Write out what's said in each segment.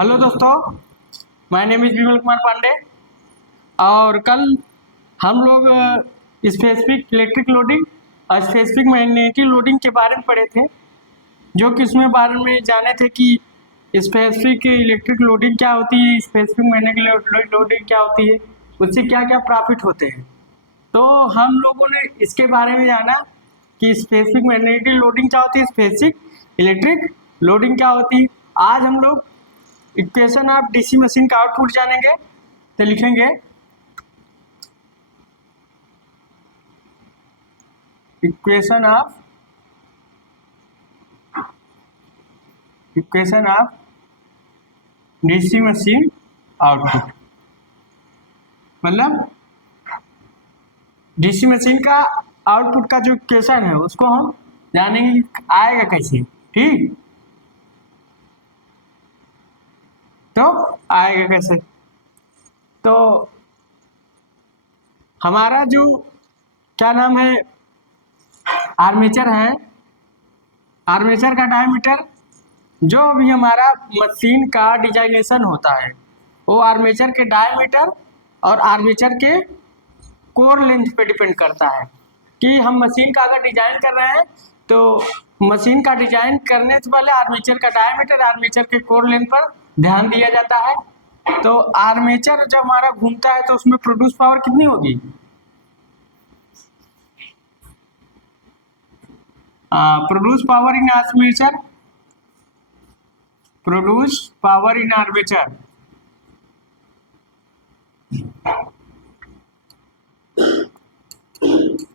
Hello दोस्तों, my name is Vimal Kumar Pandey. और कल हम लोग स्पेसिफिक इलेक्ट्रिक लोडिंग और स्पेसिफिक मैग्नेटिक लोडिंग के बारे में पढ़े थे, जो कि उसमें बारे में जाने थे कि स्पेसिफिक इलेक्ट्रिक लोडिंग क्या होती है, स्पेसिफिक मैग्नेटिक लोडिंग क्या होती है, उससे क्या क्या प्रॉफिट होते हैं। तो हम लोगों ने इसके बारे में जाना कि स्पेसिफिक मैग्नेटिक लोडिंग क्या होती है, स्पेसिफिक इलेक्ट्रिक लोडिंग क्या होती है। आज हम लोग इक्वेशन ऑफ डीसी मशीन का आउटपुट जानेंगे। तो लिखेंगे equation of DC machine output, मतलब डीसी मशीन का आउटपुट का जो इक्वेशन है उसको हम जानेंगे आएगा कैसे। ठीक, तो आएगा कैसे। तो हमारा जो क्या नाम है, आर्मेचर है, आर्मेचर का डायमीटर जो भी हमारा मशीन का डिजाइनेशन होता है वो आर्मेचर के डायमीटर और आर्मेचर के कोर लेंथ पे डिपेंड करता है। कि हम मशीन का अगर डिजाइन कर रहे हैं तो मशीन का डिजाइन करने से पहले आर्मेचर का डायमीटर, आर्मेचर के कोर लेंथ पर ध्यान दिया जाता है। तो आर्मेचर जब हमारा घूमता है तो उसमें प्रोड्यूस पावर कितनी होगी, produce power in armature, produce power in armature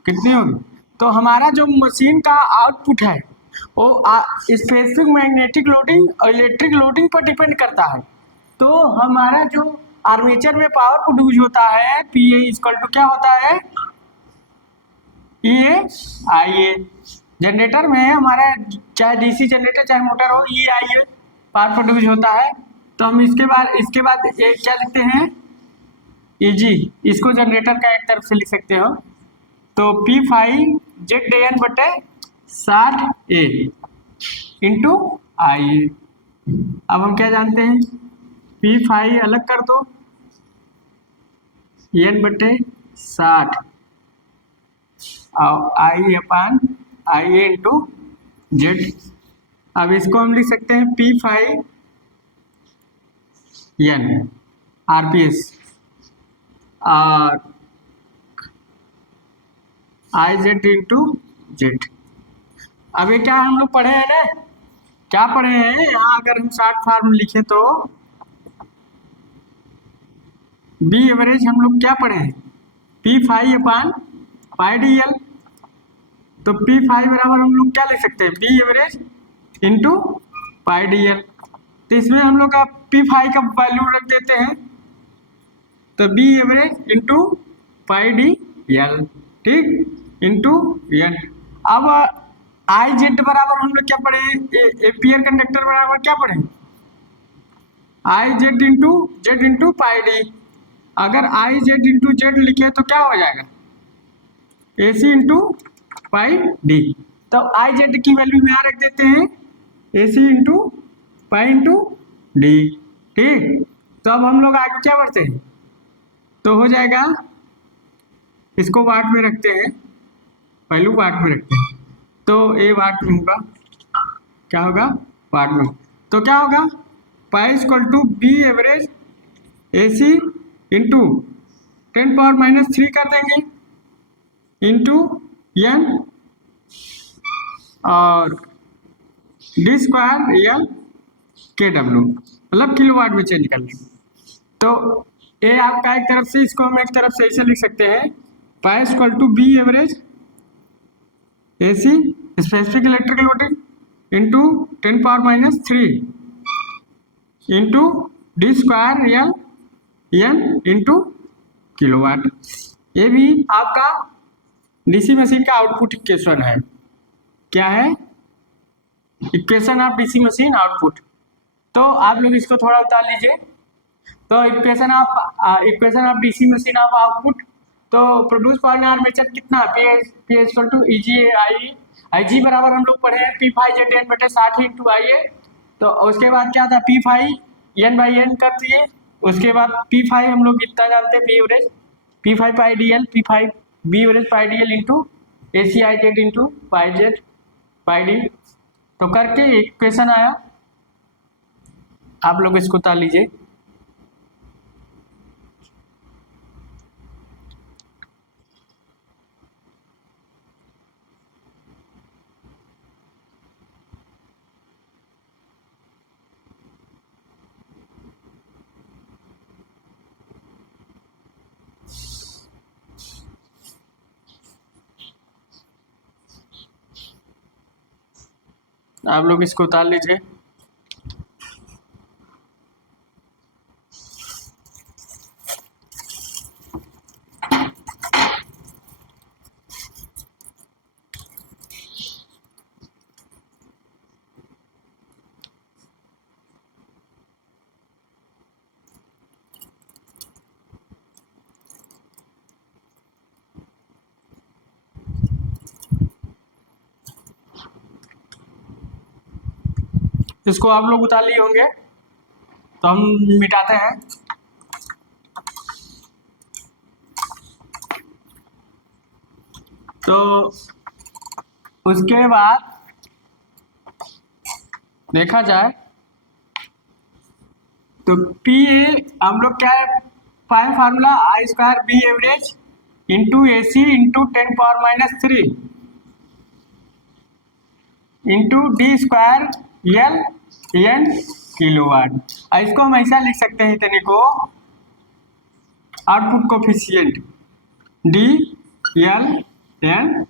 कितनी होगी। तो हमारा जो मशीन का आउटपुट है वो स्पेसिफिक मैग्नेटिक लोडिंग और इलेक्ट्रिक लोडिंग पर डिपेंड करता है। तो हमारा जो आर्मेचर में पावर प्रोड्यूस होता है पी ए इक्वल टू क्या होता है, ई ए आई ए। जनरेटर में हमारा चाहे डीसी जनरेटर चाहे मोटर हो, ई आई ए पावर प्रोड्यूस होता है। तो हम इसके बाद एक क्या लिखते हैं, ई जी, इसको जनरेटर का एक तरफ से लिख सकते हो। तो पी फाइव जेड एन बटे 60 ए इंटू आई ए। अब हम क्या जानते हैं, पी फाइव अलग कर दो, एन बटे 60 और आई अपान आई ए इंटू जेड। अब इसको हम लिख सकते हैं P five N R P S और आई जेड इंटू जेड। अब ये क्या हम लोग पढ़े हैं ना, क्या पढ़े हैं यहाँ, अगर हम शॉर्ट फॉर्म लिखें तो बी एवरेज हम लोग क्या पढ़े हैं, P five upon pi D L. तो पी फाइव बराबर हम लोग क्या लिख सकते हैं, B average into pi D L. तो इसमें हम लोग का पी फाइव का वैल्यू रख देते हैं, तो B average into pi D L, ठीक, इंटू एन। अब आई जेड बराबर हम लोग क्या पढ़े, एम्पियर कंडक्टर बराबर क्या पढ़े, आई जेड इंटू पाई डी। अगर आई जेड इंटू जेड लिखे तो क्या हो जाएगा, ए सी इंटू पाई डी। तो आई जेड की वैल्यू यहाँ रख देते हैं, ए C into pi into D, ठीक। तो अब हम लोग आगे क्या बढ़ते हैं, तो हो जाएगा, इसको वाट में रखते हैं, वैल्यू वाट में रखते हैं, तो ए वाट में होगा, क्या होगा, वाट में। तो क्या होगा, pi equal to B average A C into 10⁻³ कर देंगे इंटू एन और डी स्क्वायर एल के डब्ल्यू, मतलब किलोवाट में चेंज कर लेंगे। तो ए आपका एक तरफ से, इसको हम एक तरफ से ऐसे लिख सकते हैं, pi equal to B average A C specific electric loading into 10⁻³ into D square L N into kilowatt. ये भी आपका डीसी मशीन का आउटपुट इक्वेशन है। क्या है, equation of DC machine output. तो आप लोग इसको थोड़ा उतार लीजिए। तो equation of DC machine of output, तो प्रोड्यूस पावर आर्मेचर कितना, P equal to E G I G बराबर हम लोग पढ़े हैं पी फाइव जेड एन बटे 60 इंटू आई ए। तो उसके बाद क्या था, P five N by N कर दिए। उसके बाद P5 हम लोग इतना जानते हैं, B average P5 pi D L, P5 B average pi D L into A C I Z into pi Z pi D. तो करके एक क्वेश्चन आया, आप लोग इसको उतार लीजिए। आप लोग इसको उतार लीजिए। इसको आप लोग उतार लिए होंगे, तो हम मिटाते हैं। तो उसके बाद देखा जाए तो पी ए हम लोग क्या है, five formula I square B average into A C into 10⁻³ into D square L N kilowatt. इसको हम ऐसा लिख सकते हैं, इतने को output coefficient D L N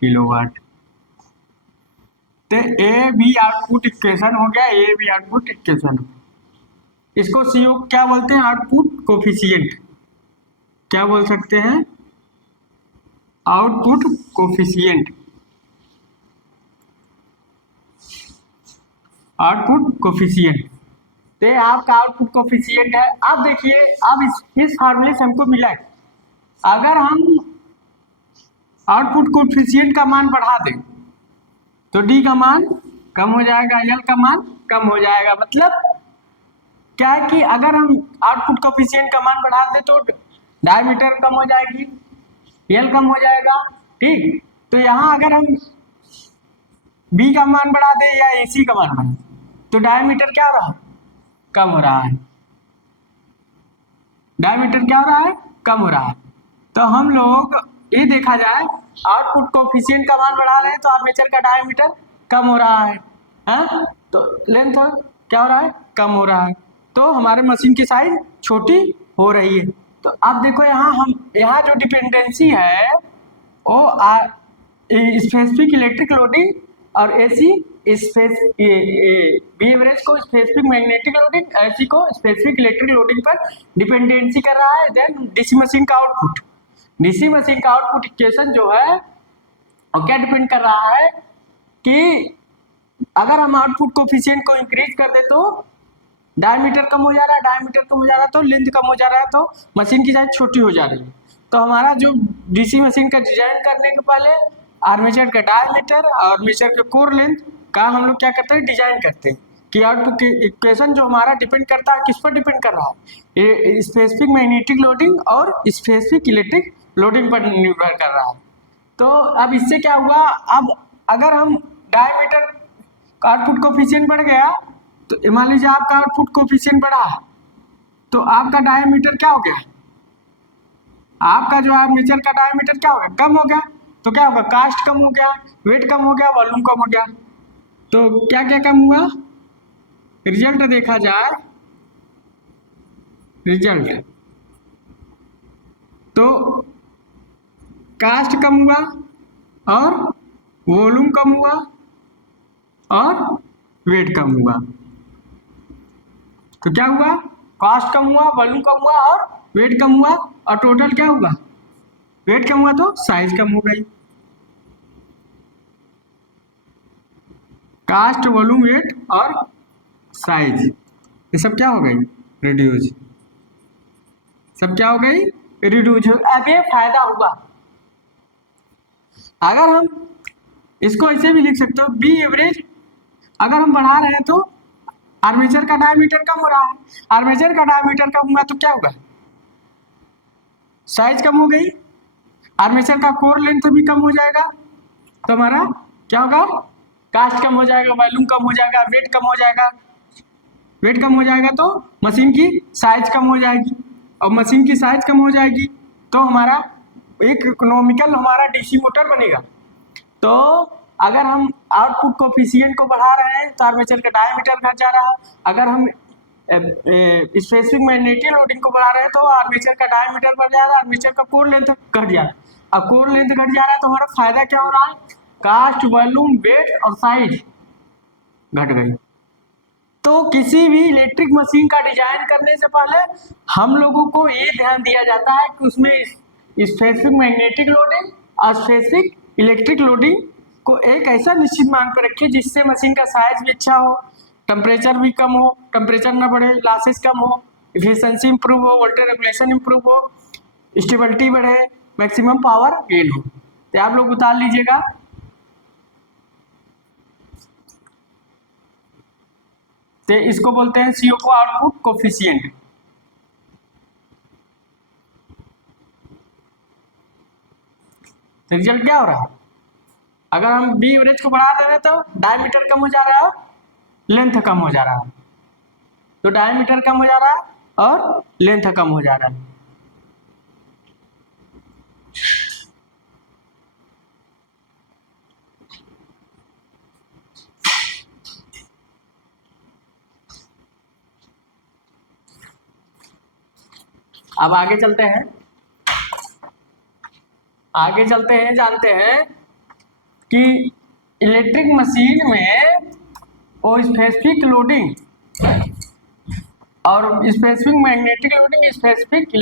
kilowatt. तो ए बी आउटपुट इक्वेशन हो गया, ए बी आउटपुट इक्वेशन। इसको सीओ क्या बोलते हैं, आउटपुट कोफिशिएंट। क्या बोल सकते हैं, आउटपुट कोफिशिएंट, आउटपुट कोफिशिएंट। तो आपका आउटपुट कोफिशिएंट है। अब देखिए, अब इस फार्मूले से हमको मिला है, अगर हम आउटपुट कोफिशिएंट का मान बढ़ा दें तो डी का मान कम हो जाएगा, एल का मान कम हो जाएगा। मतलब क्या है कि अगर हम आउटपुट कोफिशिएंट का मान बढ़ा दें तो डायमीटर कम हो जाएगी, एल कम हो जाएगा, ठीक। तो यहाँ अगर हम बी का मान बढ़ा दें या एसी का मान बढ़ा तो डायमीटर क्या हो रहा है, कम हो रहा है। डायमीटर क्या हो रहा है, कम हो रहा है। तो हम लोग ये देखा जाए, आउटपुट कोफिशिएंट का मान बढ़ा रहे हैं तो आर्मेचर का डायमीटर कम हो रहा है, हाँ? तो लेंथ क्या हो रहा है, कम हो रहा है। तो हमारे मशीन की साइज छोटी हो रही है। तो अब देखो यहाँ जो डिपेंडेंसी है वो स्पेसिफिक इलेक्ट्रिक लोडिंग और एसी बी एवरेज को स्पेसिफिक मैग्नेटिक लोडिंग, एसी को स्पेसिफिक इलेक्ट्रिक लोडिंग पर डिपेंडेंसी कर रहा है। देन डीसी मशीन का आउटपुट, डीसी मशीन का आउटपुट इक्वेशन जो है और क्या डिपेंड कर रहा है कि अगर हम आउटपुट कोफिशिएंट को इंक्रीज कर दे तो डायमीटर कम हो जा रहा है, डायमीटर कम हो जा रहा है तो लेंथ कम हो जा रहा है, तो मशीन की साइज छोटी हो जा रही है। तो हमारा जो डीसी मशीन का डिजाइन करने के पहले आर्मेचर का डायमीटर और आर्मेचर के कोर लेंथ का हम लोग क्या करते हैं, डिजाइन करते हैं कि आउटपुट इक्वेशन जो हमारा डिपेंड करता है, किस पर डिपेंड कर रहा है, स्पेसिफिक मैग्नेटिक लोडिंग और स्पेसिफिक इलेक्ट्रिक लोडिंग पर निर्भर कर रहा है। तो अब इससे क्या हुआ, अब अगर हम डायमीटर आउटपुट कोफिशिएंट बढ़ गया तो मान लीजिए आपका आउटपुट कोफिशिएंट बढ़ा तो आपका डायमीटर क्या हो गया, आपका जो आर्मेचर का डायमीटर क्या हो गया, कम हो गया। तो क्या होगा, कास्ट कम हो गया, वेट कम हो गया, वॉल्यूम कम हो गया। तो क्या क्या कम हुआ, रिजल्ट देखा जाए, रिजल्ट तो कास्ट कम हुआ और वॉल्यूम कम हुआ और वेट कम हुआ। तो क्या हुआ, कास्ट कम हुआ, वॉल्यूम कम हुआ और वेट कम हुआ, और टोटल क्या हुआ, वेट कम हुआ तो साइज कम हो गई। कास्ट, वॉल्यूम, वेट और साइज ये सब क्या हो गई, रिड्यूस। सब क्या हो गई, रिड्यूस। अब ये फायदा हुआ। अगर हम इसको ऐसे भी लिख सकते हो, बी एवरेज अगर हम बढ़ा रहे हैं तो आर्मेचर का डायमीटर कम हो रहा है, आर्मेचर का डायमीटर कम हुआ तो क्या होगा, साइज कम हो गई, आर्मेचर का कोर लेंथ भी कम हो जाएगा, तो हमारा क्या होगा, कास्ट कम हो जाएगा, वॉल्यूम कम हो जाएगा, वेट कम हो जाएगा, वेट कम हो जाएगा तो मशीन की साइज कम हो जाएगी, और मशीन की साइज कम हो जाएगी तो हमारा एक इकोनॉमिकल हमारा डीसी मोटर बनेगा। तो अगर हम आउटपुट कोफिशिएंट को बढ़ा रहे हैं तो आर्मेचर का डायमीटर घट जा रहा है, अगर हम स्पेसिफिक मैग्नेटिक लोडिंग को बढ़ा रहे हैं तो आर्मेचर का डायमीटर बढ़ जा रहा है, आर्मेचर का कोर लेंथ घट जा रहा है। अब कोर लेंथ घट जा रहा है तो हमारा फायदा क्या हो रहा है, कास्ट, वॉल्यूम, वेट और साइज घट गई। तो किसी भी इलेक्ट्रिक मशीन का डिजाइन करने से पहले हम लोगों को ये ध्यान दिया जाता है कि उसमें स्पेसिफिक मैग्नेटिक लोडिंग और स्पेसिफिक इलेक्ट्रिक लोडिंग को एक ऐसा निश्चित मान पर रखिए जिससे मशीन का साइज भी अच्छा हो, टेम्परेचर भी कम हो, टेम्परेचर ना बढ़े, लॉसेस कम हो, इफिशिएंसी इंप्रूव हो, वोल्टेज रेगुलेशन इंप्रूव हो, स्टेबिलिटी बढ़े, मैक्सिमम पावर गेन हो। तो आप लोग उतार लीजिएगा। तो इसको बोलते हैं सीओ को आउटपुट कोफिशिएंट। तो रिजल्ट क्या हो रहा है, अगर हम बी एवरेज को बढ़ा दे रहे तो डायमीटर कम हो जा रहा है, लेंथ कम हो जा रहा है, तो डायमीटर कम हो जा रहा है और लेंथ कम हो जा रहा है। अब आगे चलते हैं, आगे चलते हैं, जानते हैं कि इलेक्ट्रिक मशीन में वो स्पेसिफिक लोडिंग और specific magnetic loading, specific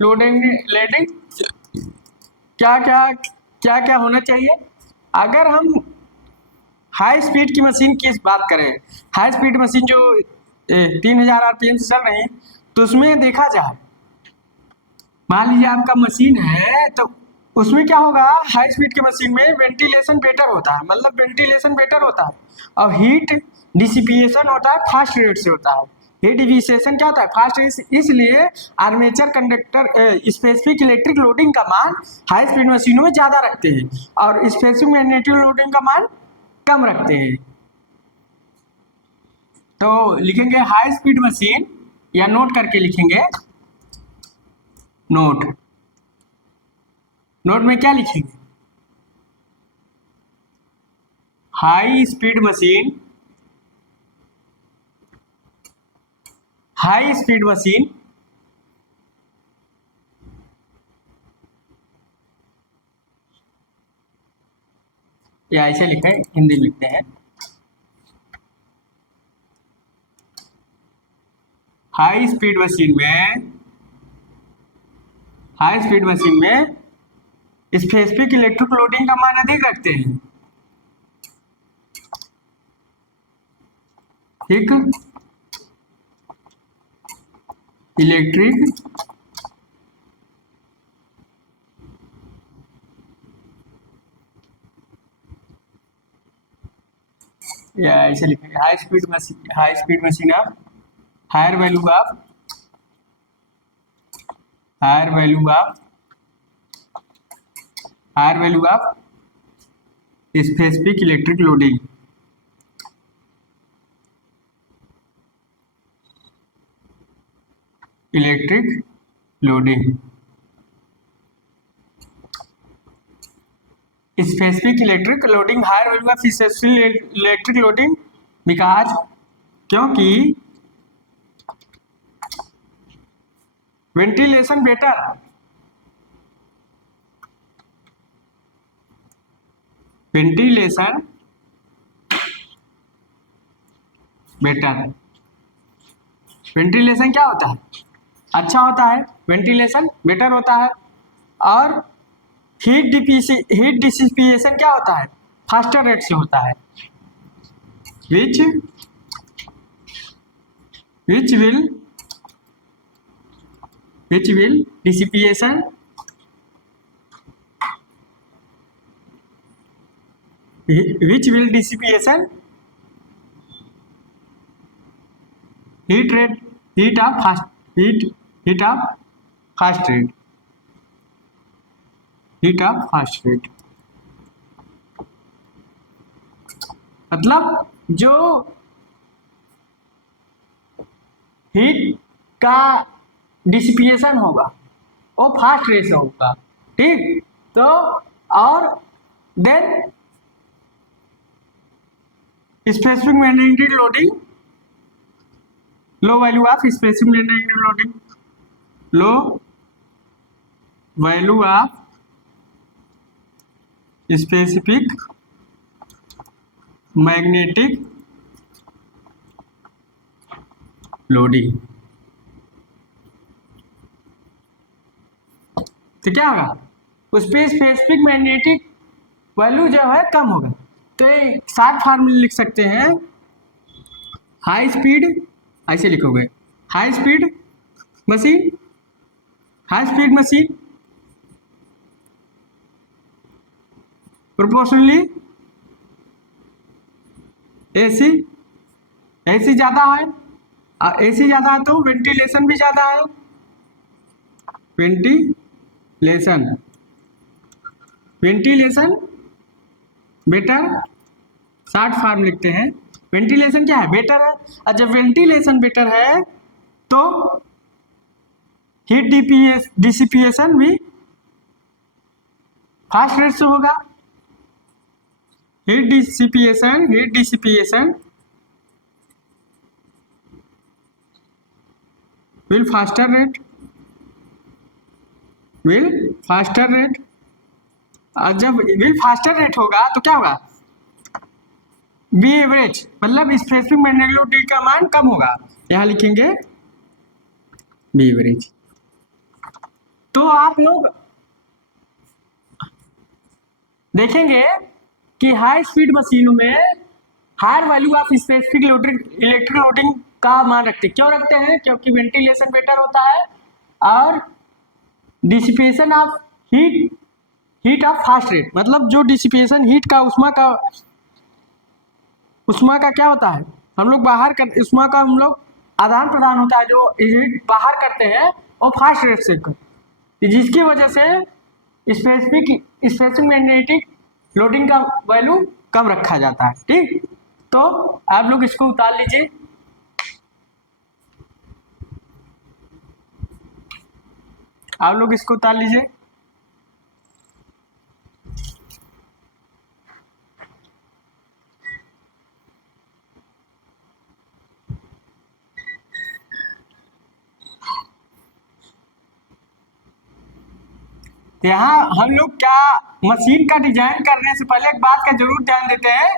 loading क्या क्या क्या क्या होना चाहिए। अगर हम हाई स्पीड की मशीन की बात करें, हाई स्पीड मशीन जो 3000 आरपीएम से चल रही है, तो उसमें देखा जाए, मान लीजिए आपका मशीन है तो उसमें क्या होगा, हाई स्पीड के मशीन में वेंटिलेशन बेटर होता है, मतलब वेंटिलेशन बेटर होता है, और हीट डिसिपिएशन होता है फास्ट रेट से होता है। हीट डिसिपिएशन क्या होता है, फास्ट रेट, इसलिए armature conductor specific electric loading का मान हाई स्पीड मशीनों में ज़्यादा रखते हैं और स्पेसिफिक मैग्नेटिक लोडिंग का मान कम रखते हैं। तो लिखेंगे हाई स्पीड मशीन, या नोट करके लिखेंगे, नोट, नोट में क्या लिखेंगे, high speed machine, high speed machine या ऐसे लिखें, हिंदी लिखते हैं, हाई स्पीड मशीन में, हाई स्पीड मशीन में स्पेसिफिक इलेक्ट्रिक लोडिंग का मान अधिक रखते हैं, ठीक, इलेक्ट्रिक या ऐसे लिखेंगे, high speed machine, high speed machine of higher value of, higher value of, higher value of specific electric loading, electric loading, specific electric loading, higher value of specific electric loading, because, क्योंकि ventilation better, ventilation better, ventilation क्या होता है, अच्छा होता है, ventilation better होता है, और हीट डिसिपिएशन क्या होता है, फास्टर रेट से होता है, which will dissipation which will dissipation heat rate, heat of fast, heat of fast rate, heat of fast rate मतलब जो हीट का डिसिपिएशन होगा वो फास्ट रेट से होगा, ठीक। तो और then specific magnetic loading, low value of specific magnetic loading, low value of specific magnetic loading. तो क्या होगा, उस पर स्पेसिफिक मैग्नेटिक वैल्यू जो है कम होगा। तो शार्ट फार्मूला लिख सकते हैं, हाई स्पीड, ऐसे लिखोगे, high speed machine, high speed machine proportionally AC, AC ज़्यादा है, एसी ज़्यादा है तो वेंटिलेशन भी ज़्यादा है, ventilation, ventilation better, short form लिखते हैं, वेंटिलेशन क्या है, बेटर है। और जब वेंटिलेशन बेटर है तो हीट डिसिपिएशन भी फास्ट रेट से होगा, heat dissipation will faster rate, will faster rate. और जब विल फास्टर रेट होगा तो क्या होगा, बी एवरेज मतलब स्पेसिफिक मैग्नेटिक लोडिंग का मान कम होगा, यहाँ लिखेंगे बी एवरेज। तो आप लोग देखेंगे कि हाई स्पीड मशीनों में higher value of specific loading, electric loading का मान रखते हैं। क्यों रखते हैं, क्योंकि वेंटिलेशन बेटर होता है और dissipation of heat of fast rate मतलब जो डिसिपेशन हीट का उष्मा का क्या होता है, हम लोग बाहर कर, उष्मा का हम लोग आदान प्रदान होता है, जो हीट बाहर करते हैं वो फास्ट रेट से करते, जिसकी वजह से स्पेसिफिक मैग्नेटिक लोडिंग का वैल्यू कम रखा जाता है, ठीक। तो आप लोग इसको उतार लीजिए, आप लोग इसको उतार लीजिए। यहाँ हम लोग क्या मशीन का डिजाइन करने से पहले एक बात का जरूर ध्यान देते हैं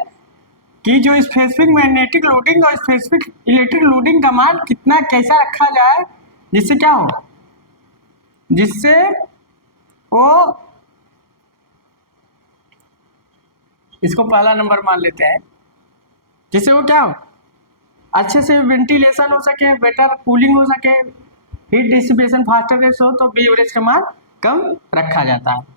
कि जो स्पेसिफिक मैग्नेटिक लोडिंग और स्पेसिफिक इलेक्ट्रिक लोडिंग का मान कितना कैसा रखा जाए, जिससे क्या हो, जिससे वो, इसको पहला नंबर मान लेते हैं, जिससे वो क्या हो, अच्छे से वेंटिलेशन हो सके, बेटर कूलिंग हो सके, हीट डिसिपेशन फास्टर रेट हो, तो बी एवरेज का मान कम रखा जाता है।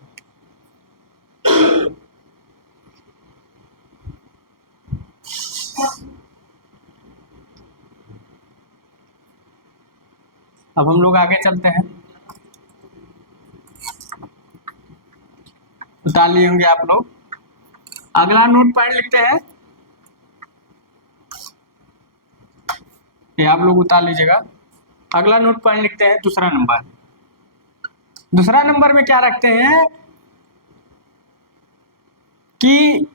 अब हम लोग आगे चलते हैं, उतार लिए होंगे आप लोग, अगला नोट पॉइंट लिखते हैं, ये आप लोग उतार लीजिएगा। अगला नोट पॉइंट लिखते हैं दूसरा नंबर। दूसरा नंबर में क्या रखते हैं कि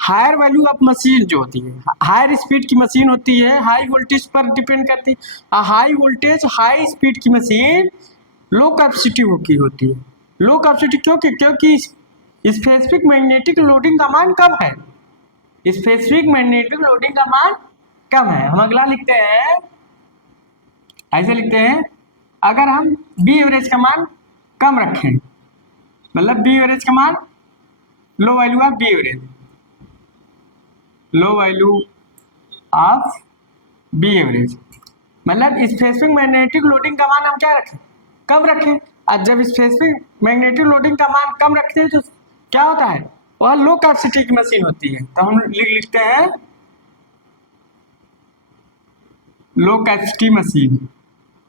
हायर वैल्यू ऑफ मशीन जो होती है, हायर स्पीड की मशीन होती है, हाई वोल्टेज पर डिपेंड करती है। हाई वोल्टेज हाई स्पीड की मशीन लो कैपेसिटी की होती है। लो कैपेसिटी क्योंकि स्पेसिफिक मैग्नेटिक लोडिंग का मान कम है, स्पेसिफिक मैग्नेटिक लोडिंग का मान कम है। हम अगला लिखते हैं, ऐसे लिखते हैं, अगर हम बी एवरेज का मान कम रखें, मतलब बी एवरेज का मान, low value of B average, low value of B average मतलब स्पेसिफिक मैग्नेटिक लोडिंग का मान हम क्या रखें, कम रखें। और जब स्पेसिफिक मैग्नेटिक लोडिंग का मान कम रखते हैं तो क्या होता है, वह लो कैपेसिटी की मशीन होती है। तो हम लिखते हैं लो कैपेसिटी मशीन,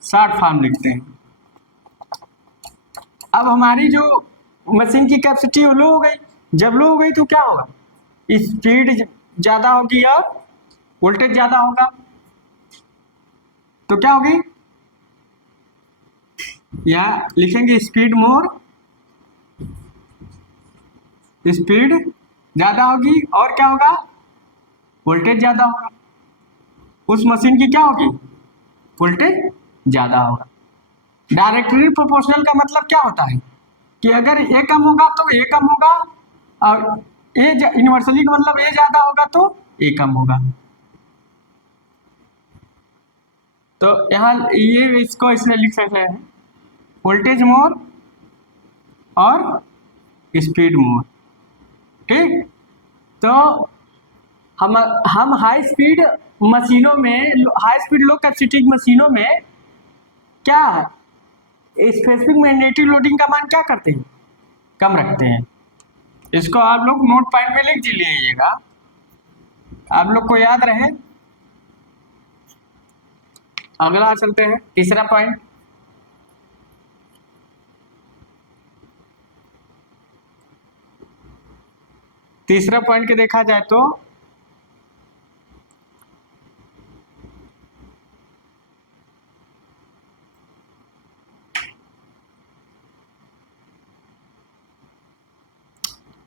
शॉर्ट फॉर्म लिखते हैं। अब हमारी जो मशीन की कैपेसिटी लो हो गई, जब लो हो गई तो क्या होगा, स्पीड ज़्यादा होगी और वोल्टेज ज़्यादा होगा, तो क्या होगी, या लिखेंगे स्पीड मोर, स्पीड ज़्यादा होगी और क्या होगा, वोल्टेज ज़्यादा होगा। उस मशीन की क्या होगी, वोल्टेज ज़्यादा होगा। डायरेक्टली प्रोपोर्शनल का मतलब क्या होता है कि अगर ए कम होगा तो ए कम होगा, और ए इन्वर्सली का मतलब ए ज़्यादा होगा तो ए कम होगा। तो यहाँ ये इसको इसमें लिख सकते हैं, वोल्टेज मोर और स्पीड मोर। ठीक, तो हम हाई स्पीड मशीनों में, हाई स्पीड लो कैपेसिटी मशीनों में क्या स्पेसिफिक मैग्नेटिक लोडिंग का मान क्या करते हैं, कम रखते हैं। इसको आप लोग नोट पॉइंट में लिख लीजिएगा, आप लोग को याद रहे। अगला चलते हैं, तीसरा पॉइंट। तीसरा पॉइंट के देखा जाए तो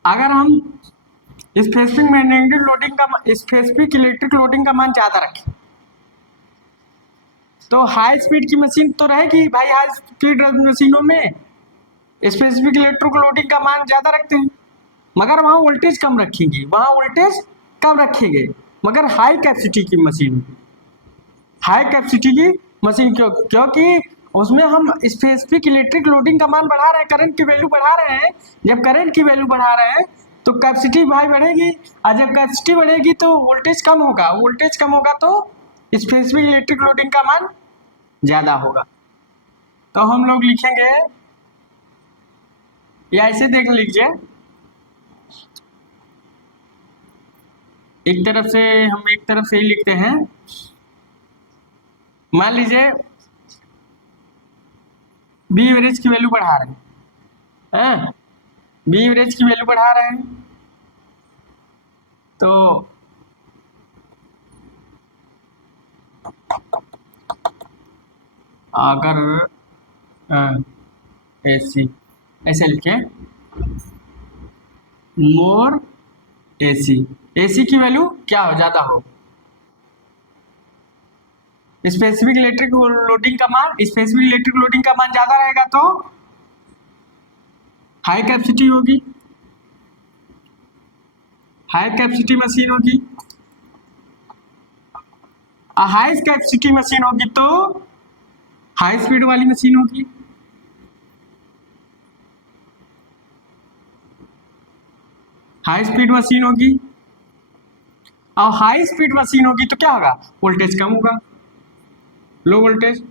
अगर हम स्पेसिफिक मैग्नेटिक लोडिंग का, स्पेसिफिक इलेक्ट्रिक लोडिंग का मान ज़्यादा रखें तो हाई स्पीड की मशीन तो रहेगी भाई, हाई स्पीड मशीनों में स्पेसिफिक इलेक्ट्रिक लोडिंग का मान ज़्यादा रखते हैं, मगर वहाँ वोल्टेज कम रखेंगे, वहाँ वोल्टेज कम रखेंगे, मगर हाई कैपेसिटी की मशीन, हाई कैपेसिटी की मशीन क्योंकि उसमें हम स्पेसिफिक इलेक्ट्रिक लोडिंग का मान बढ़ा रहे हैं, करंट की वैल्यू बढ़ा रहे हैं। जब करंट की वैल्यू बढ़ा रहे हैं तो कैपेसिटी भाई बढ़ेगी, और जब कैपेसिटी बढ़ेगी तो वोल्टेज कम होगा, वोल्टेज कम होगा तो स्पेसिफिक इलेक्ट्रिक लोडिंग का मान ज़्यादा होगा। तो हम लोग लिखेंगे, या ऐसे देख लीजिए, एक तरफ से हम एक तरफ से ही लिखते हैं। मान लीजिए बी एवरेज की वैल्यू बढ़ा रहे हैं, बी एवरेज की वैल्यू बढ़ा रहे हैं, तो अगर एसी ऐसे लिखे, मोर एसी, एसी की वैल्यू क्या हो, ज़्यादा हो, स्पेसिफिक इलेक्ट्रिक लोडिंग का मान, स्पेसिफिक इलेक्ट्रिक लोडिंग का मान ज़्यादा रहेगा तो हाई कैपेसिटी होगी, हाई कैपेसिटी मशीन होगी, हाई कैपेसिटी मशीन होगी तो हाई स्पीड वाली मशीन होगी, हाई स्पीड मशीन होगी, और हाई स्पीड मशीन होगी तो क्या होगा, वोल्टेज कम होगा, लो वोल्टेज।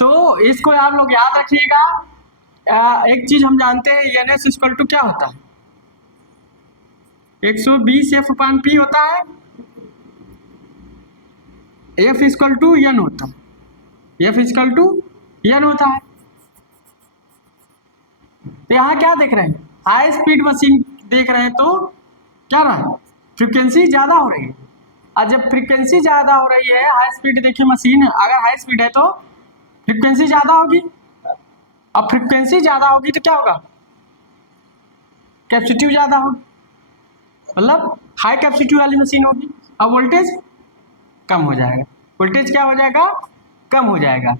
तो इसको आप लोग याद रखिएगा। एक चीज हम जानते हैं, एन एस इक्वल टू क्या होता है, 120 एफ अपान पी होता है, एफ इक्वल टू एन होता है, एफ इक्वल टू एन होता है। तो यहाँ क्या देख रहे हैं, हाई स्पीड मशीन देख रहे हैं, तो क्या रहा है, फ्रीक्वेंसी ज़्यादा हो रही है, और जब फ्रीक्वेंसी ज़्यादा हो रही है, हाई स्पीड देखिए मशीन अगर हाई स्पीड है तो फ्रीक्वेंसी ज़्यादा होगी, अब फ्रीक्वेंसी ज़्यादा होगी तो क्या होगा, कैपेसिटी ज़्यादा होगी, मतलब हाई कैपेसिटी वाली मशीन होगी, अब वोल्टेज कम हो जाएगा, वोल्टेज क्या हो जाएगा, कम हो जाएगा।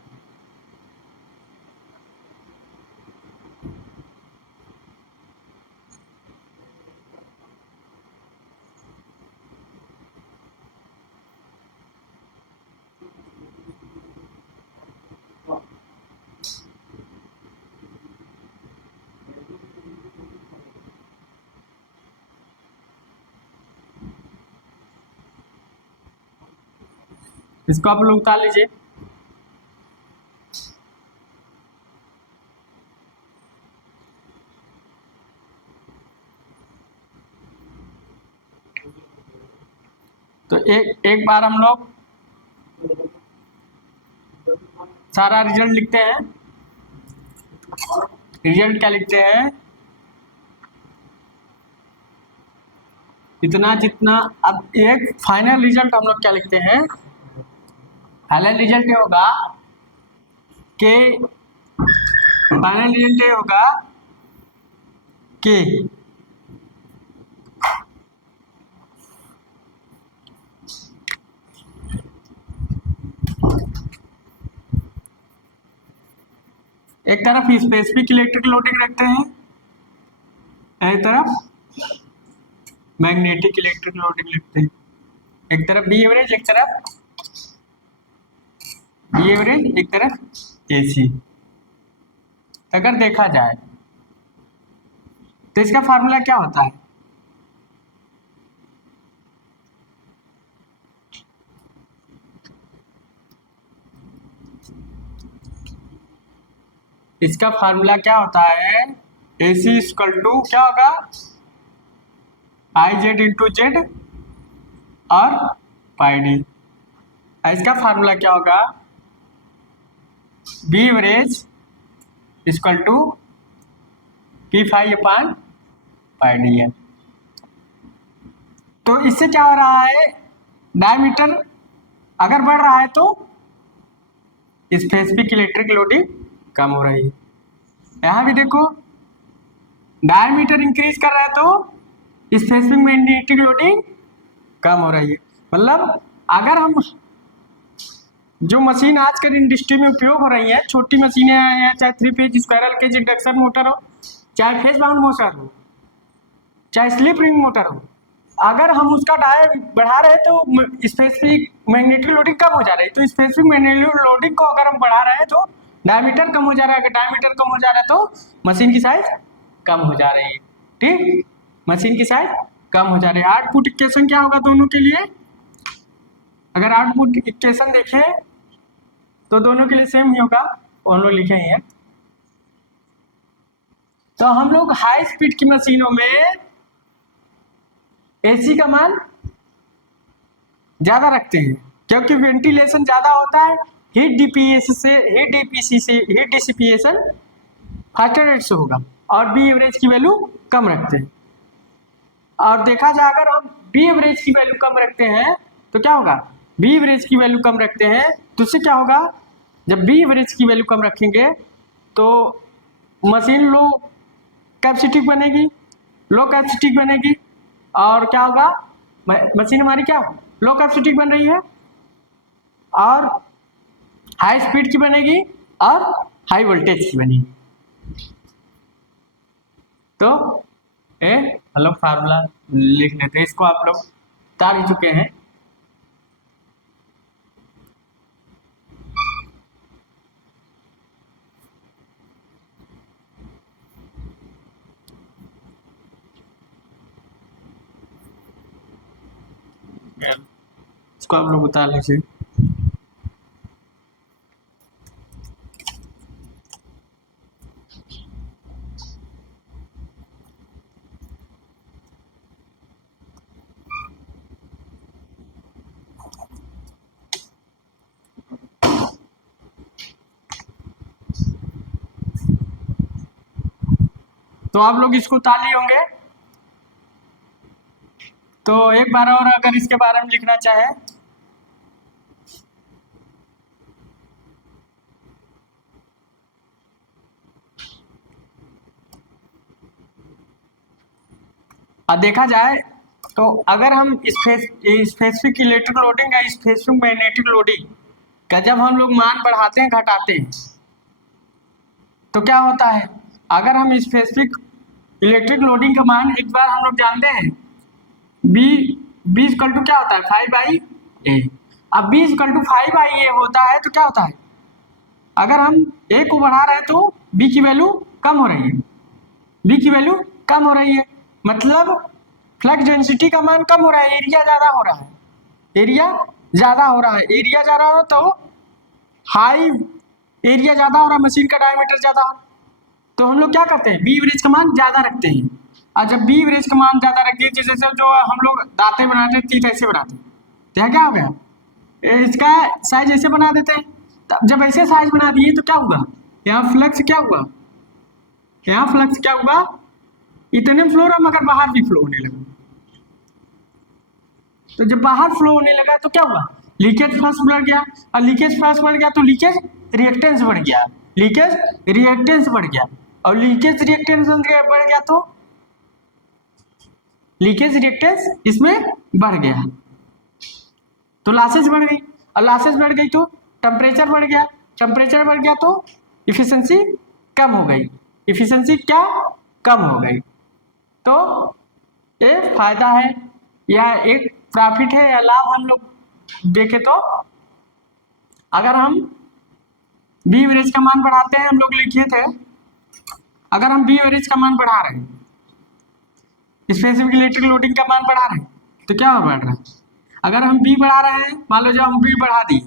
इसको आप लोग उतार लीजिए। तो एक बार हम लोग सारा रिजल्ट लिखते हैं। रिजल्ट क्या लिखते हैं, इतना जितना। अब एक फाइनल रिजल्ट हम लोग क्या लिखते हैं, फाइनल रिजल्ट ये होगा कि फाइनल रिजल्ट ये होगा कि एक तरफ स्पेसिफिक इलेक्ट्रिक लोडिंग रखते हैं, एक तरफ मैग्नेटिक इलेक्ट्रिक लोडिंग लिखते हैं। एक तरफ बी एवरेज, एक तरफ बी एवरेज, एक तरफ एसी। अगर देखा जाए तो इसका फार्मूला क्या होता है, इसका फार्मूला क्या होता है, AC इक्वल टू क्या होगा, आई जेड इंटू जेड और पाई डी। इसका फार्मूला क्या होगा, B average equal to P5 upon pi D है। तो इससे क्या हो रहा है, डायमीटर अगर बढ़ रहा है तो स्पेसिफिक इलेक्ट्रिक लोडिंग कम हो रही है। यहाँ भी देखो डायमीटर इंक्रीज कर रहा है तो स्पेसिफिक मैग्नेटिक लोडिंग कम हो रही है। मतलब अगर हम जो मशीन आजकल इंडस्ट्री में उपयोग हो रही है, छोटी मशीनें हैं, चाहे 3 phase squirrel cage induction motor हो, चाहे फेज बाउंड मोटर हो, चाहे स्लिप रिंग मोटर हो, अगर हम उसका डाय बढ़ा रहे हैं तो स्पेसिफिक मैग्नेटिक लोडिंग कम हो जा रही है। तो स्पेसिफिक मैग्नेटिक लोडिंग को अगर हम बढ़ा रहे हैं तो डायमीटर कम हो जा रहा है। अगर डायमीटर कम हो जा रहा है तो मशीन की साइज कम हो जा रही है। ठीक, मशीन की साइज कम हो जा रही है। आउटपुट इक्वेशन क्या होगा दोनों के लिए, अगर आउटपुट इक्वेशन देखें तो दोनों के लिए सेम ही होगा, वो हम लोग लिखे हैं। तो हम लोग हाई स्पीड की मशीनों में एसी का मान ज्यादा रखते हैं क्योंकि वेंटिलेशन ज्यादा होता है, हीट डिसिपिएशन फास्टर रेट से होगा, और बी एवरेज की वैल्यू कम रखते हैं। और देखा जाए अगर हम बी एवरेज की वैल्यू कम रखते हैं तो क्या होगा, बी एवरेज की वैल्यू कम रखते हैं तो उससे क्या होगा, जब बी एवरेज की वैल्यू कम रखेंगे तो मशीन लो कैपेसिटी बनेगी, लो कैपेसिटी बनेगी, और क्या होगा, मशीन हमारी क्या लो कैपेसिटी बन रही है और हाई स्पीड की बनेगी और हाई वोल्टेज की बनेगी। तो हम लोग फार्मूला लिख लेते हैं, इसको आप लोग तार ही चुके हैं। इसको आप लोग उतार लीजिए। तो आप लोग इसको उतार लिए होंगे। तो एक बार और अगर इसके बारे में लिखना चाहे, और देखा जाए तो अगर हम स्पेसिफिक इलेक्ट्रिक लोडिंग या स्पेसिफिक मैग्नेटिक लोडिंग का जब हम लोग मान बढ़ाते हैं घटाते हैं तो क्या होता है, अगर हम स्पेसिफिक इलेक्ट्रिक लोडिंग का मान एक बार हम लोग जानते हैं, बी इक्वल टू क्या होता है 5/A। अब बी इक्वल टू 5/A होता है तो क्या होता है, अगर हम ए को बढ़ा रहे हैं तो बी की वैल्यू कम हो रही है, बी की वैल्यू कम हो रही है, मतलब फ्लक्स डेंसिटी का मान कम हो रहा है, एरिया ज्यादा हो रहा है, एरिया ज्यादा हो रहा है, एरिया ज्यादा हो तो हाई एरिया ज्यादा हो रहा है, मशीन का डायमीटर ज्यादा हो, तो हम लोग क्या करते हैं बी एवरेज का मान ज्यादा रखते हैं। और जब बी एवरेज का मान ज्यादा रखते हैं, जैसे जो हम लोग दांतें बनाते हैं, तीत ऐसे बनाते हैं, तो यहाँ क्या हो गया, इसका साइज ऐसे बना देते हैं। तब जब ऐसे साइज बना दिए तो क्या हुआ, यहाँ फ्लक्स क्या हुआ, यहाँ फ्लक्स क्या हुआ, इतने में फ्लो रहा मगर बाहर भी फ्लो होने लगा। तो जब बाहर फ्लो होने लगा तो क्या हुआ, लीकेज फ्लक्स बढ़ गया, और लीकेज फ्लक्स बढ़ गया तो लीकेज रिएक्टेंस बढ़ गया, लीकेज रिएक्टेंस बढ़ गया, और लीकेज रिएक्टेंस बढ़ गया तो लीकेज रिएक्टेंस इसमें बढ़ गया, तो लॉसेज बढ़ गई, और लॉसेज बढ़ गई तो टेम्परेचर बढ़ गया, टेम्परेचर बढ़ गया तो इफिशिएंसी कम हो गई, इफिशिएंसी क्या कम हो गई। तो ये फायदा है या एक प्रॉफिट है या लाभ हम लोग देखें तो, अगर हम बी एवरेज का मान बढ़ाते हैं, हम लोग लिखे थे, अगर हम बी एवरेज का मान बढ़ा रहे हैं, स्पेसिफिक इलेक्ट्रिक लोडिंग का मान बढ़ा रहे हैं, तो क्या बढ़ रहा है, अगर हम बी बढ़ा रहे हैं, मान लो जब हम बी बढ़ा दिए,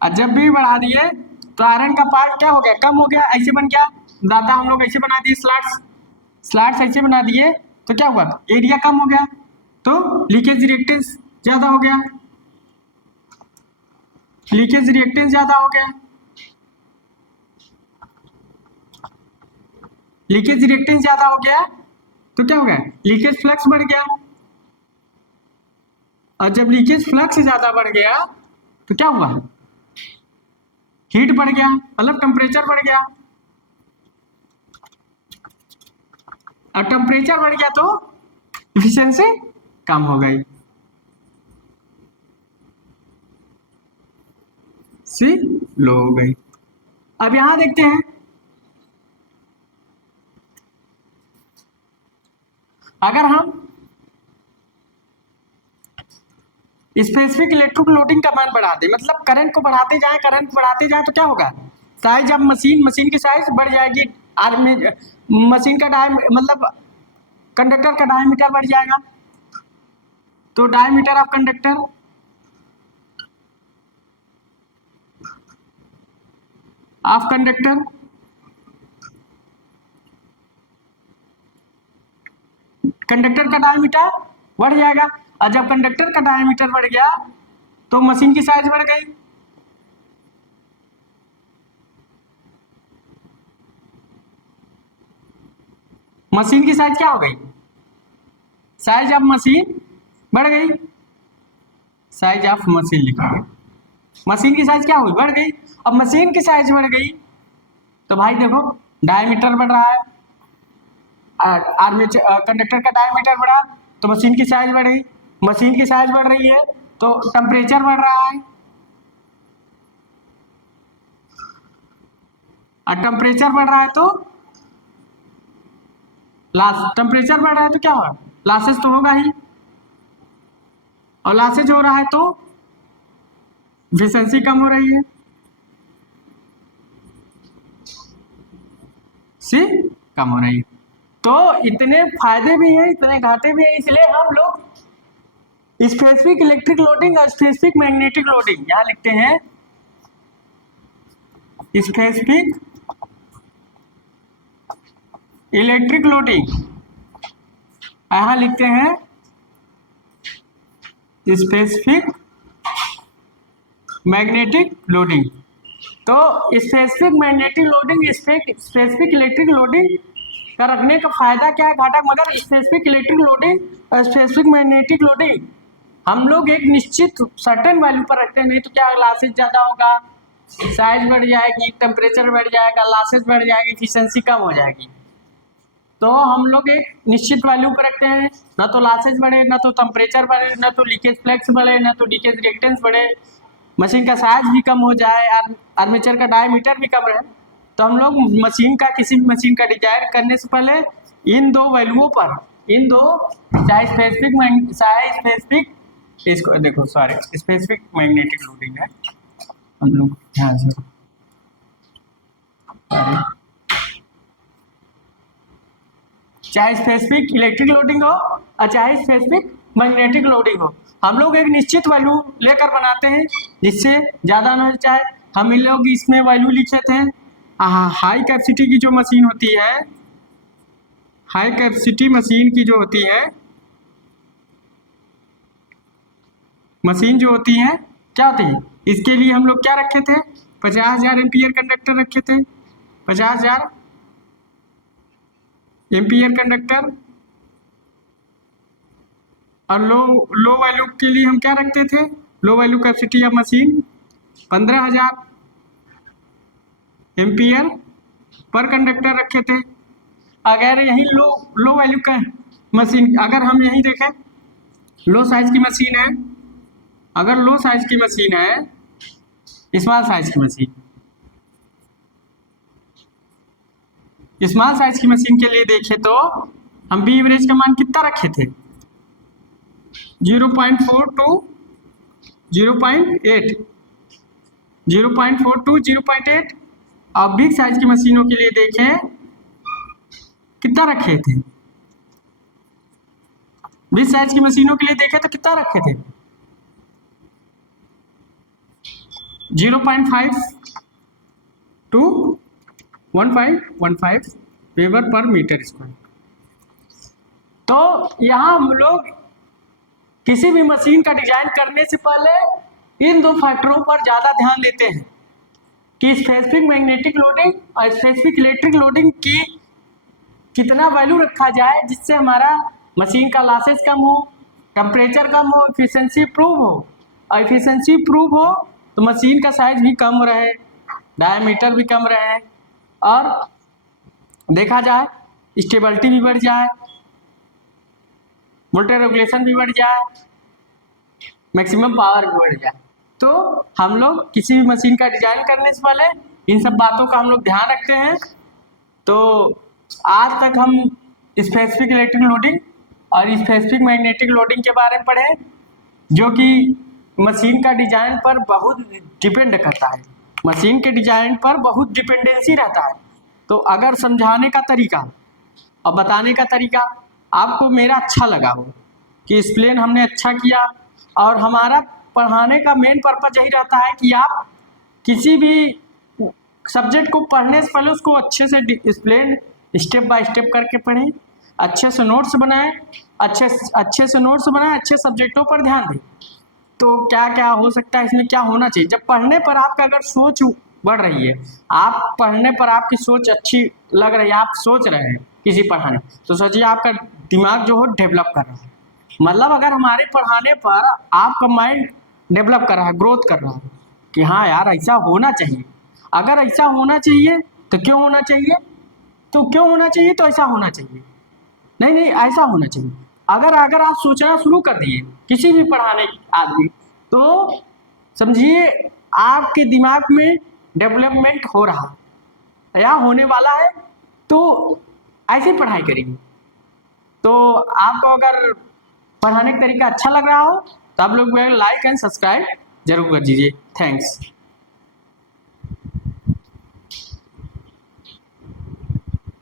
और जब बी बढ़ा दिए तो आयरन का पार्ट क्या हो गया, कम हो गया, ऐसे बन गया, दाता हम लोग ऐसे बना दिए, स्लैट्स ऐसे बना दिए, तो क्या हुआ, एरिया कम हो गया, तो लीकेज रिएक्टेंस ज्यादा हो गया, लीकेज रिएक्टेंस ज्यादा हो गया, लीकेज रिएक्टेंस ज्यादा हो गया तो क्या हो गया, लीकेज फ्लक्स बढ़ गया, और जब लीकेज फ्लक्स ज्यादा बढ़ गया तो क्या हुआ, हीट बढ़ गया, मतलब टेम्परेचर बढ़ गया, और टेम्परेचर बढ़ गया तो एफिशिएंसी कम हो गई, सी लो हो गई। अब यहां देखते हैं, अगर हम स्पेसिफिक इलेक्ट्रिक लोडिंग का मान बढ़ा दें, मतलब करंट को बढ़ाते जाएं, करंट बढ़ाते जाएं, तो क्या होगा, साइज अब मशीन की साइज बढ़ जाएगी, मशीन का मतलब कंडक्टर का डायमीटर बढ़ जाएगा, तो डायमीटर ऑफ कंडक्टर कंडक्टर का डायमीटर बढ़ जाएगा, और जब कंडक्टर का डायमीटर बढ़ गया तो मशीन की साइज बढ़ गई, मशीन की साइज क्या हो गई, साइज ऑफ मशीन बढ़ गई, साइज ऑफ मशीन लिखा गया, मशीन की साइज क्या हुई, बढ़ गई। अब मशीन की साइज बढ़ गई तो भाई देखो डायमीटर बढ़ रहा है, आर्मेचर कंडक्टर का डायमीटर बढ़ा तो मशीन की साइज बढ़ गई, मशीन की साइज बढ़ रही है तो टेम्परेचर बढ़ रहा है, और टेम्परेचर बढ़ रहा है तो टेम्परेचर बढ़ रहा है तो क्या होगा, लॉसेस तो होगा ही, और लॉसेज हो रहा है तो एफिशिएंसी कम हो रही है, सी कम हो रही है। तो इतने फायदे भी हैं, इतने घाटे भी हैं, इसलिए हम लोग स्पेसिफिक इलेक्ट्रिक लोडिंग और स्पेसिफिक मैग्नेटिक लोडिंग यहां लिखते हैं, स्पेसिफिक इलेक्ट्रिक लोडिंग यहां लिखते हैं स्पेसिफिक मैग्नेटिक लोडिंग। तो specific magnetic loading, specific electric loading का रखने का फायदा क्या है, घाटा, मगर स्पेसिफिक इलेक्ट्रिक लोडिंग और स्पेसिफिक मैग्नेटिक लोडिंग हम लोग एक निश्चित सर्टेन वैल्यू पर रखते हैं, नहीं तो क्या लॉसेज ज्यादा होगा, साइज बढ़ जाएगी, टेम्परेचर बढ़ जाएगा, लॉसेज बढ़ जाएगी, एफिशिएंसी कम हो जाएगी। तो हम लोग एक निश्चित वैल्यू पर रखते हैं, ना तो लॉसेज बढ़े, ना तो टेम्परेचर बढ़े, ना तो लीकेज फ्लक्स बढ़े, ना तो लीकेज रिएक्टेंस बढ़े, मशीन का साइज भी कम हो जाए, आर्मेचर का डायमीटर भी कम रहे। तो हम लोग मशीन का, किसी भी मशीन का डिजाइन करने से पहले इन दो वैल्यूओं पर, इन दो, चाहे स्पेसिफिक इसको देखो, सॉरी स्पेसिफिक मैग्नेटिक लोडिंग है, हम लोग ध्यान से, चाहे स्पेसिफिक इलेक्ट्रिक लोडिंग हो और चाहे स्पेसिफिक मैग्नेटिक लोडिंग हो, हम लोग एक निश्चित वैल्यू लेकर बनाते हैं जिससे ज़्यादा ना हो जाए। हम इन लोग इसमें वैल्यू लिखे थे, हाई कैपेसिटी की जो मशीन होती है, हाई कैपेसिटी मशीन की जो होती है, मशीन जो होती है क्या होती है, इसके लिए हम लोग क्या रखे थे, 50,000 एम्पियर कंडक्टर रखे थे, 50,000 एम्पियर कंडक्टर। और लो वैल्यू के लिए हम क्या रखते थे, low value capacity of machine 15,000 ampere per conductor रखे थे। अगर यही लो वैल्यू का मशीन, अगर हम यही देखें लो साइज की मशीन है, अगर लो साइज की मशीन है, स्मॉल साइज की मशीन, स्मॉल साइज की मशीन के लिए देखें तो हम बी एवरेज का मान कितना रखे थे, 0.4 टू 0.8, 0.4 टू 0.8। अब बिग साइज की मशीनों के लिए देखें कितना रखे थे, बिग साइज की मशीनों के लिए देखें तो कितना रखे थे, 0.5 to 1.15 weber per metre square. तो यहाँ हम लोग किसी भी मशीन का डिजाइन करने से पहले इन दो फैक्टरों पर ज़्यादा ध्यान देते हैं कि स्पेसिफिक मैग्नेटिक लोडिंग और स्पेसिफिक इलेक्ट्रिक लोडिंग की कितना वैल्यू रखा जाए जिससे हमारा मशीन का लॉसेस कम हो, टेम्परेचर कम हो, एफिशिएंसी प्रूव हो। और एफिशिएंसी प्रूव हो तो मशीन का साइज भी कम रहे, डायमीटर भी कम रहे, और देखा जाए स्टेबिलिटी भी बढ़ जाए, वोल्टेज रेगुलेशन भी बढ़ जाए, मैक्सिमम पावर भी बढ़ जाए। तो हम लोग किसी भी मशीन का डिजाइन करने से पहले इन सब बातों का हम लोग ध्यान रखते हैं। तो आज तक हम स्पेसिफिक इलेक्ट्रिक लोडिंग और स्पेसिफिक मैग्नेटिक लोडिंग के बारे में पढ़े, जो कि मशीन का डिजाइन पर बहुत डिपेंड करता है, मशीन के डिजाइन पर बहुत डिपेंडेंसी रहता है। तो अगर समझाने का तरीका और बताने का तरीका आपको मेरा अच्छा लगा हो कि एक्सप्लेन हमने अच्छा किया, और हमारा पढ़ाने का मेन पर्पज यही रहता है कि आप किसी भी सब्जेक्ट को पढ़ने से पहले उसको अच्छे से एक्सप्लेन स्टेप बाय स्टेप करके पढ़ें, अच्छे से नोट्स बनाएं, अच्छे से नोट्स बनाएं, अच्छे सब्जेक्टों पर ध्यान दें। तो क्या क्या हो सकता है, इसमें क्या होना चाहिए, जब पढ़ने पर आपका अगर सोच बढ़ रही है, आप पढ़ने पर आपकी सोच अच्छी लग रही है, आप सोच रहे हैं किसी पढ़ाने, तो सोचिए आपका दिमाग जो हो डेवलप कर रहा है। मतलब अगर हमारे पढ़ाने पर आपका माइंड डेवलप कर रहा है, ग्रोथ कर रहा है कि हाँ यार ऐसा होना चाहिए, अगर ऐसा होना चाहिए तो क्यों होना चाहिए, तो क्यों होना चाहिए, तो ऐसा होना चाहिए, नहीं ऐसा होना चाहिए। अगर आप सोचना शुरू कर दिए किसी भी पढ़ाने आदमी, तो समझिए आपके दिमाग में डेवलपमेंट हो रहा है या होने वाला है, तो ऐसे पढ़ाई करिए। तो आपको अगर पढ़ाने का तरीका अच्छा लग रहा हो तो आप लोग लाइक एंड सब्सक्राइब जरूर कर दीजिए। थैंक्स।